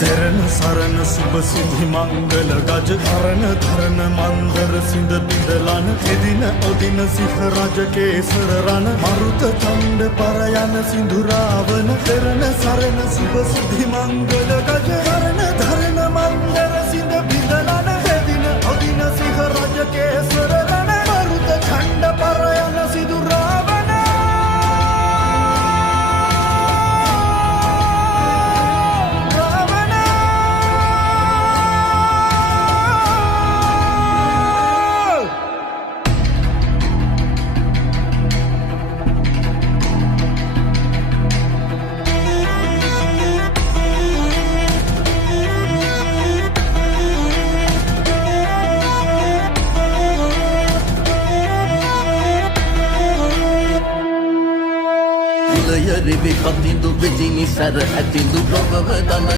දෙරණ සරණ සුබ සිද්ධි මංගල ගජ හරණ ධරණ මන්දර සිඳ බිඳලන එදින ඔදින සිහ රජ කේසර රණ මරුත ඡණ්ඩ පරයන සිඳුරාවන දෙරණ සරණ සුබ සිද්ධි මංගල ගජ හරණ ධරණ මන්දර සිඳ බිඳලන එදින ඔදින සිහ රජ කේසර රණ මරුත ඡණ්ඩ පරයන සිඳුරාවන Yeri bir katindu, vecini ser etindu, robava dana.